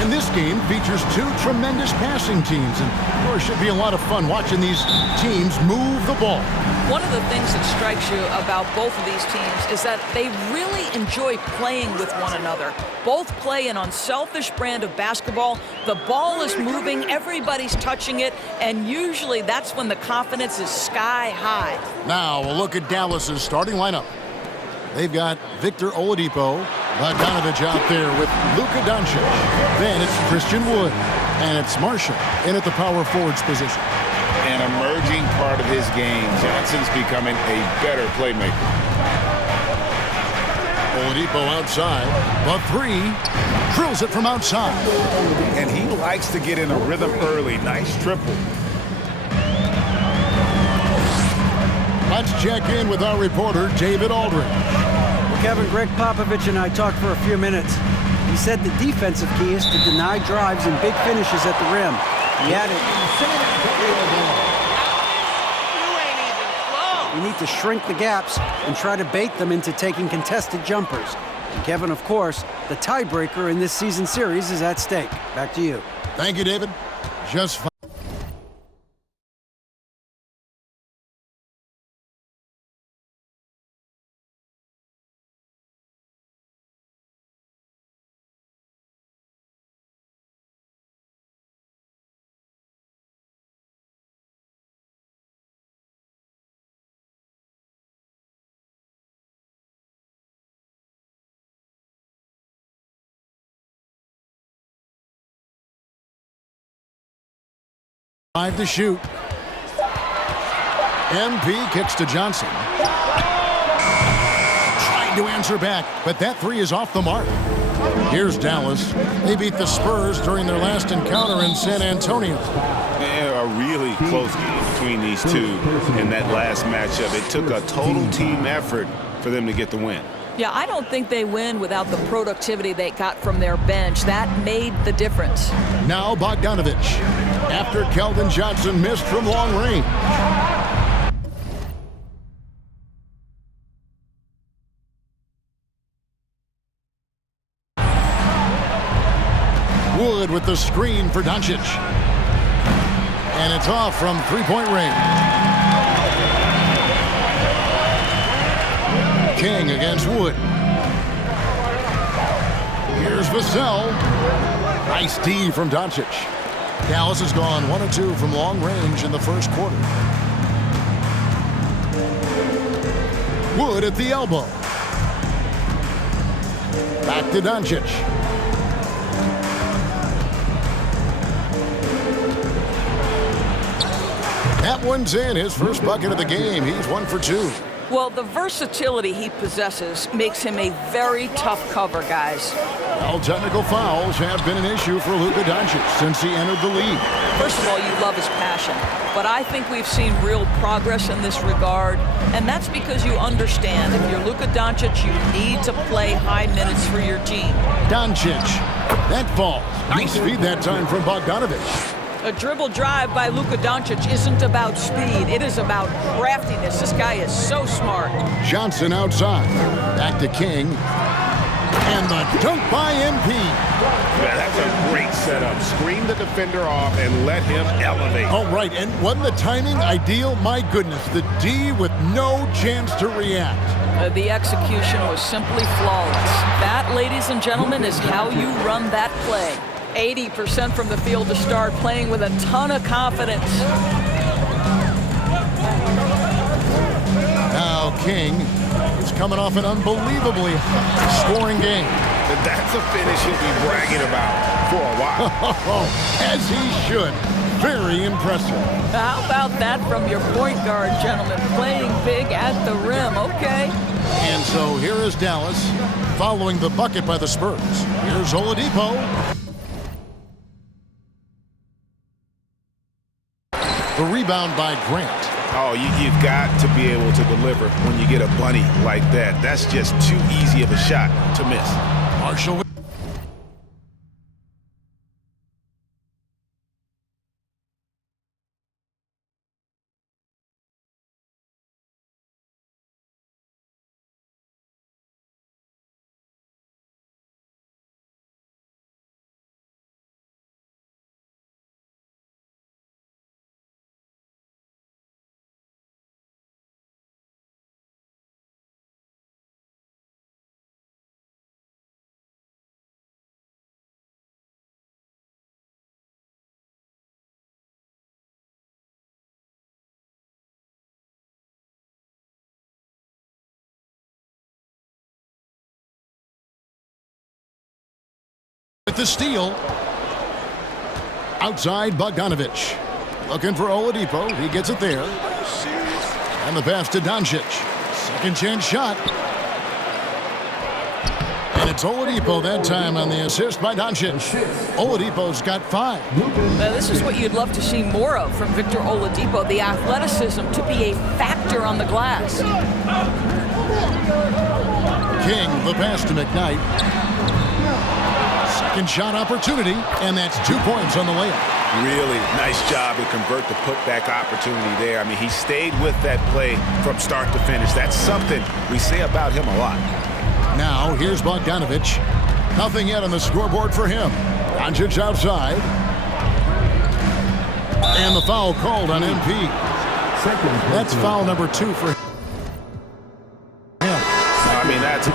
And this game features two tremendous passing teams, and there should be a lot of fun watching these teams move the ball. One of the things that strikes you about both of these teams is that they really enjoy playing with one another. Both play an unselfish brand of basketball. The ball is moving, everybody's touching it, and usually that's when the confidence is sky high. Now a look at Dallas's starting lineup. They've got Victor Oladipo, Bogdanovich out there with Luka Doncic. Then it's Christian Wood, and it's Marshall in at the power forwards position. An emerging part of his game. Johnson's becoming a better playmaker. Oladipo outside. The three. Drills it from outside. And he likes to get in a rhythm early. Nice triple. Let's check in with our reporter, David Aldridge. Kevin, Greg Popovich and I talked for a few minutes. He said the defensive key is to deny drives and big finishes at the rim. He added, "We need to shrink the gaps and try to bait them into taking contested jumpers." And Kevin, of course, the tiebreaker in this season series is at stake. Back to you. Thank you, David. Just fine. Five to shoot. MP kicks to Johnson. Trying to answer back, but that three is off the mark. Here's Dallas. They beat the Spurs during their last encounter in San Antonio. A really close game between these two in that last matchup. It took a total team effort for them to get the win. Yeah, I don't think they win without the productivity they got from their bench. That made the difference. Now Bogdanovich, after Keldon Johnson missed from long range. Wood with the screen for Doncic. And it's off from three-point range. King against Wood. Here's Vassell. Nice D from Doncic. Dallas has gone 1 of 2 from long range in the first quarter. Wood at the elbow. Back to Doncic. That one's in. His first bucket of the game. He's 1 for 2. Well, the versatility he possesses makes him a very tough cover, guys. Well, technical fouls have been an issue for Luka Doncic since he entered the league. First of all, you love his passion, but I think we've seen real progress in this regard, and that's because you understand if you're Luka Doncic, you need to play high minutes for your team. Doncic, that falls. Nice feed that time from Bogdanovich. A dribble drive by Luka Doncic isn't about speed. It is about craftiness. This guy is so smart. Johnson outside. Back to King. And the dunk by MP. Yeah, that's a great setup. Screen the defender off and let him elevate. All right, and wasn't the timing ideal? My goodness, the D with no chance to react. The execution was simply flawless. That, ladies and gentlemen, is how you run that play. 80% from the field to start, playing with a ton of confidence. Now King is coming off an unbelievably scoring game. That's a finish he'll be bragging about for a while. As he should. Very impressive. How about that from your point guard, gentlemen? Playing big at the rim, okay? And so here is Dallas following the bucket by the Spurs. Here's Oladipo. The rebound by Grant. Oh, you've got to be able to deliver when you get a bunny like that. That's just too easy of a shot to miss. Marshall. With the steal. Outside Bogdanovich. Looking for Oladipo. He gets it there. And the pass to Doncic. Second chance shot. And it's Oladipo that time on the assist by Doncic. Oladipo's got 5. Now, this is what you'd love to see more of from Victor Oladipo, the athleticism to be a factor on the glass. King, the pass to McKnight. Second shot opportunity, and that's 2 points on the layup. Really nice job to convert the putback opportunity there. I mean, he stayed with that play from start to finish. That's something we say about him a lot. Now, here's Bogdanovich. Nothing yet on the scoreboard for him. Doncic outside. And the foul called on MP. That's foul number 2 for him. I mean, that's...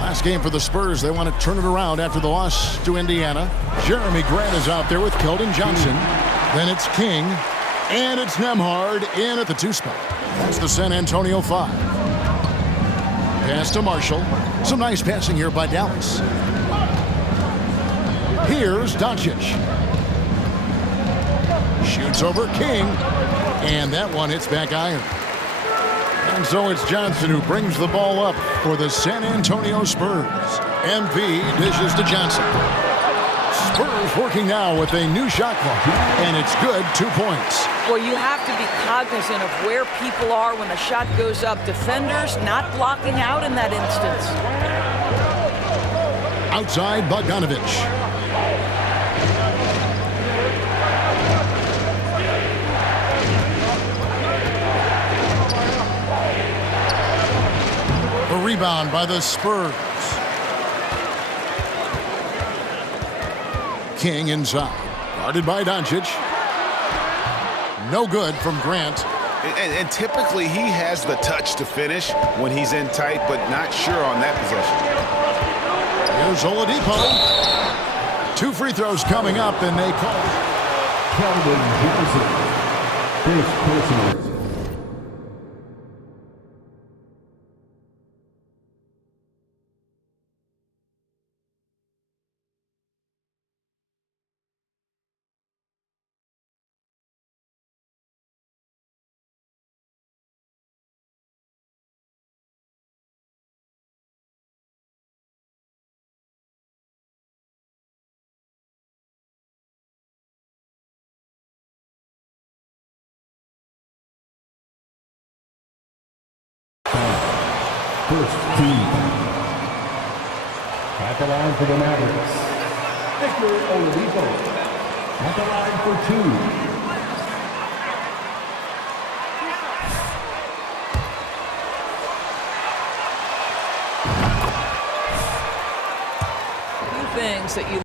Last game for the Spurs. They want to turn it around after the loss to Indiana. Jeremy Grant is out there with Keldon Johnson. Then it's King. And it's Nembhard in at the 2 spot. That's the San Antonio 5. Pass to Marshall. Some nice passing here by Dallas. Here's Doncic. Shoots over King. And that one hits back iron. And so it's Johnson who brings the ball up for the San Antonio Spurs. MP dishes to Johnson. Spurs working now with a new shot clock. And it's good, 2 points. Well, you have to be cognizant of where people are when the shot goes up. Defenders not blocking out in that instance. Outside Bogdanovich. A rebound by the Spurs. King inside. Guarded by Doncic. No good from Grant. And typically he has the touch to finish when he's in tight, but not sure on that possession. Here's Oladipo. 2 free throws coming up, and they call it. First personal. First team. At the line for the Mavericks, Victor Oladipo. At the line for 2. Things that you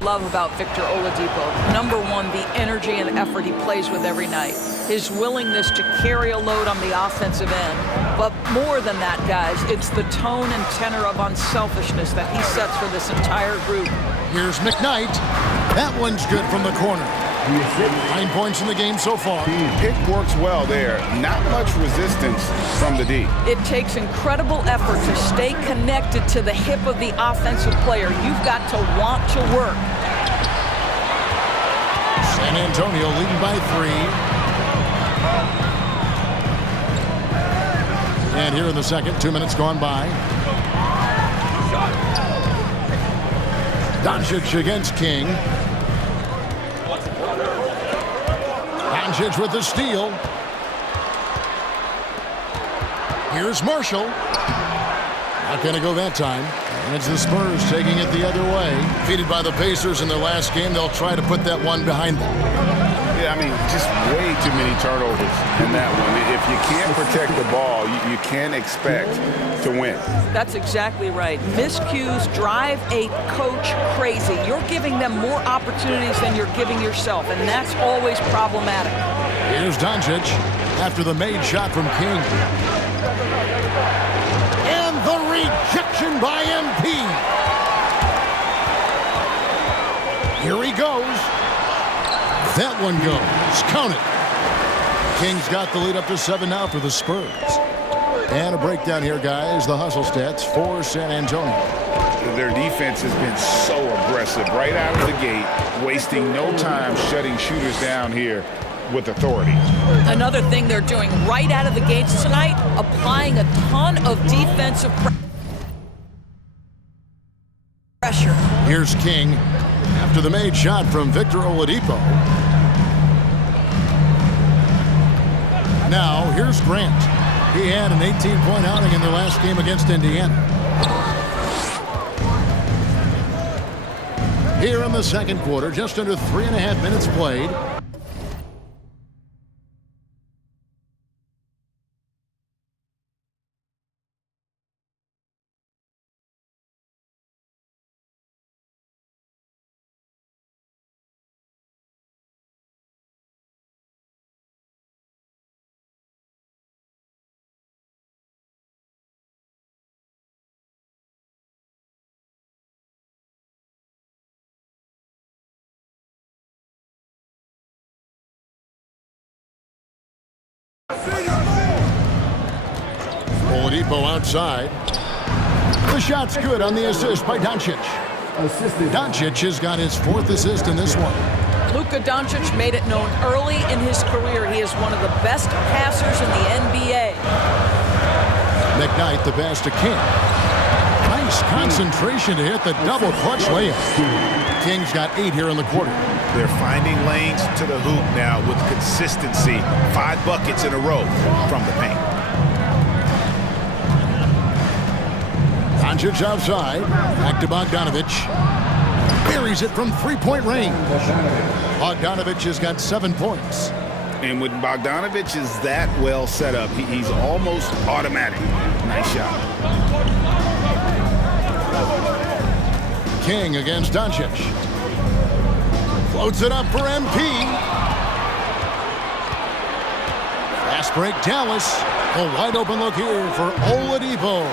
love about Victor Oladipo. Number 1, the energy and effort he plays with every night. His willingness to carry a load on the offensive end. But more than that, guys, it's the tone and tenor of unselfishness that he sets for this entire group. Here's McKnight. That one's good from the corner. 9 points in the game so far. Pick works well there. Not much resistance from the D. It takes incredible effort to stay connected to the hip of the offensive player. You've got to want to work. San Antonio leading by 3. And here in the second, 2 minutes gone by. Doncic against King. Doncic with the steal. Here's Marshall. Not going to go that time. And it's the Spurs taking it the other way. Defeated by the Pacers in their last game, they'll try to put that one behind them. Yeah, I mean, just way too many turnovers in that one. If you can't protect the ball, you can't expect to win. That's exactly right. Miscues drive a coach crazy. You're giving them more opportunities than you're giving yourself, and that's always problematic. Here's Doncic after the made shot from King. And the rejection by MP. Here he goes. That one goes. Count it. King's got the lead up to 7 now for the Spurs. And a breakdown here, guys. The hustle stats for San Antonio. Their defense has been so aggressive right out of the gate, wasting no time shutting shooters down here with authority. Another thing they're doing right out of the gates tonight, applying a ton of defensive pressure. Here's King after the made shot from Victor Oladipo. Now, here's Grant. He had an 18-point outing in their last game against Indiana. Here in the second quarter, just under 3.5 minutes played. Oladipo outside. The shot's good on the assist by Doncic. Doncic has got his 4th assist in this one. Luka Doncic made it known early in his career he is one of the best passers in the NBA. McKnight the pass to King. Nice concentration to hit the double clutch layup. King's got 8 here in the quarter. They're finding lanes to the hoop now with consistency. 5 buckets in a row from the paint. Doncic outside. Back to Bogdanovich. Buries it from 3-point range. Bogdanovich has got 7 points. And when Bogdanovich is that well set up, he's almost automatic. Nice shot. King against Doncic. Floats it up for MP. Fast break Dallas. A wide open look here for Oladipo.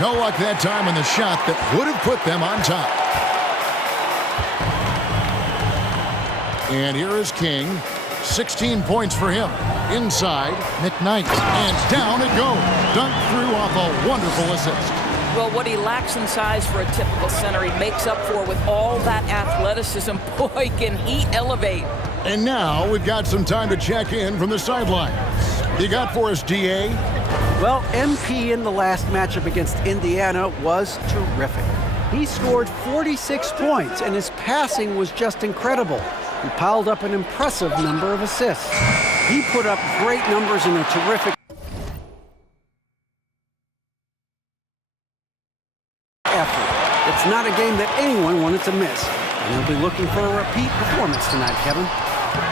No luck that time on the shot that would have put them on top. And here is King. 16 points for him. Inside, McKnight. And down it goes. Dunked through off a wonderful assist. Well, what he lacks in size for a typical center, he makes up for with all that athleticism. Boy, can he elevate. And now we've got some time to check in from the sidelines. You got for us, DA? Well, MP in the last matchup against Indiana was terrific. He scored 46 points, and his passing was just incredible. He piled up an impressive number of assists. He put up great numbers in a terrific effort. It's not a game that anyone wanted to miss. And he'll be looking for a repeat performance tonight, Kevin.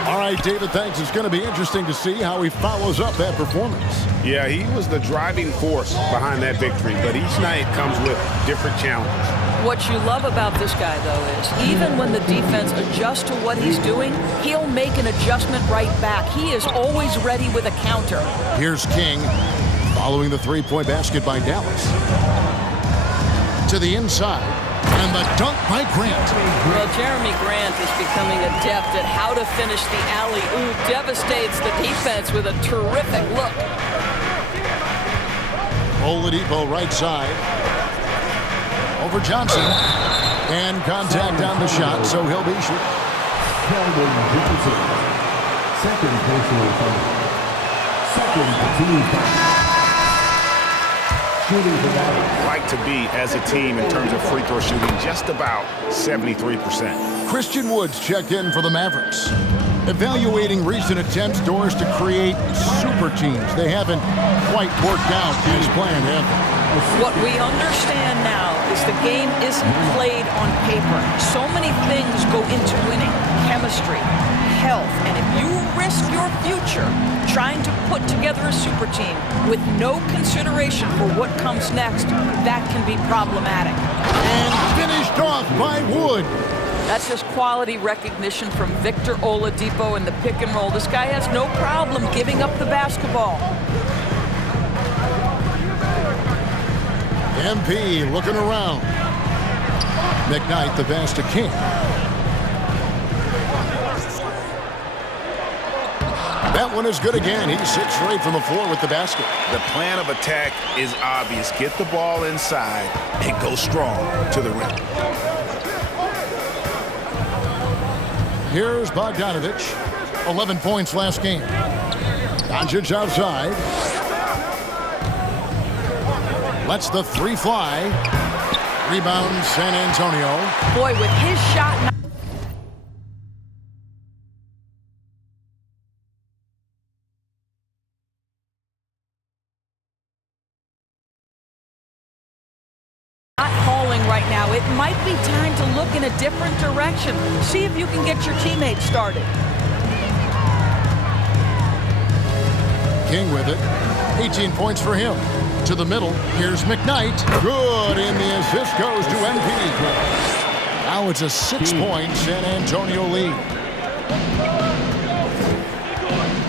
All right, David, thanks. It's going to be interesting to see how he follows up that performance. Yeah, he was the driving force behind that victory, but each night comes with different challenges. What you love about this guy, though, is even when the defense adjusts to what he's doing, he'll make an adjustment right back. He is always ready with a counter. Here's King following the 3-point basket by Dallas. To the inside, and the dunk by Grant. Well, Jeremy Grant is becoming adept at how to finish the alley-oop. Devastates the defense with a terrific look. Oladipo right side. Over Johnson. And contact on the shot, so he'll be shooting. Keldon Johnson. Second personal foul. Second team foul. Shooting for that. Like to be, as a team, in terms of free throw shooting, just about 73%. Christian Woods checked in for the Mavericks. Evaluating recent attempts, Doors, to create super teams. They haven't quite worked out as planned, have they? What we understand now is the game isn't played on paper. So many things go into winning. Chemistry, health, and if you risk your future trying to put together a super team with no consideration for what comes next, that can be problematic. And finished off by Wood. That's just quality recognition from Victor Oladipo in the pick and roll. This guy has no problem giving up the basketball. MP looking around. McKnight the pass to King. that one is good again. He's 6 for 8 from the floor with the basket. The plan of attack is obvious. Get the ball inside and go strong to the rim. Here's Bogdanovich. 11 points last game. Doncic outside. Lets the 3 fly. Rebound San Antonio. Boy, with his shot not falling right now, it might be time to look in a different direction. See if you can get your teammates started. King with it. 18 points for him. To the middle. Here's McKnight. Good, and the assist goes to MP. Now it's a 6-point San Antonio lead.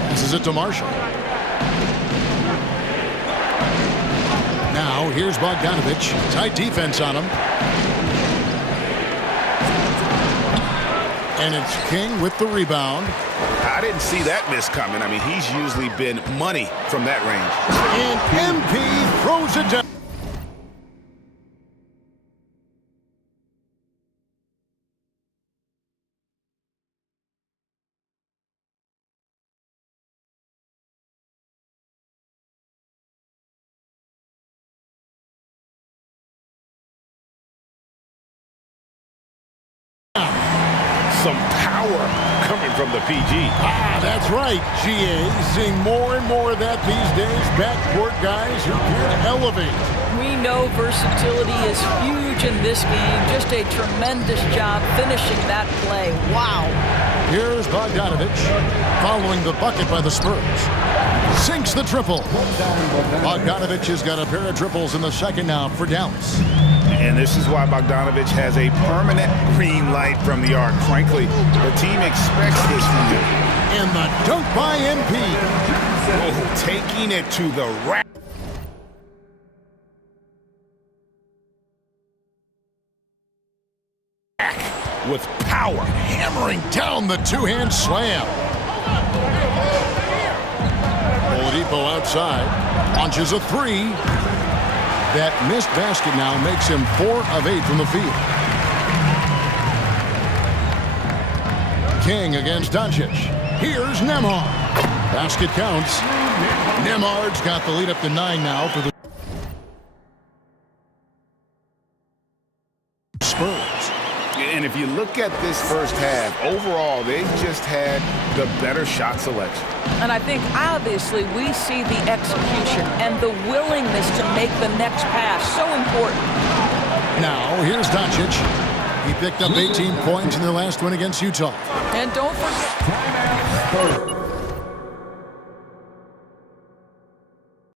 Passes it to Marshall. Now here's Bogdanovich. Tight defense on him. And it's King with the rebound. I didn't see that miss coming. I mean, he's usually been money from that range. And MP throws it down. Some power coming from the PG. That's right, GA. Seeing more and more of that these days. Backcourt guys who can elevate. We know versatility is huge in this game. Just a tremendous job finishing that play. Wow. Here's Bogdanovich following the bucket by the Spurs. Sinks the triple. Bogdanovich has got a pair of triples in the second now for Dallas. And this is why Bogdanovich has a permanent green light from the arc. Frankly, the team expects this from him. And the dunk by MP. Oh, taking it to the rack. With power. Hammering down the two-hand slam. Oladipo outside. Launches a 3. That missed basket now makes him 4 of 8 from the field. King against Doncic. Here's Nembhard. Basket counts. Nembhard's got the lead up to 9 now for the Spurs. And if you look at this first half, overall, they've just had the better shot selection. And I think, obviously, we see the execution and the willingness to make the next pass so important. Now, here's Doncic. He picked up 18 points in their last win against Utah. And don't forget...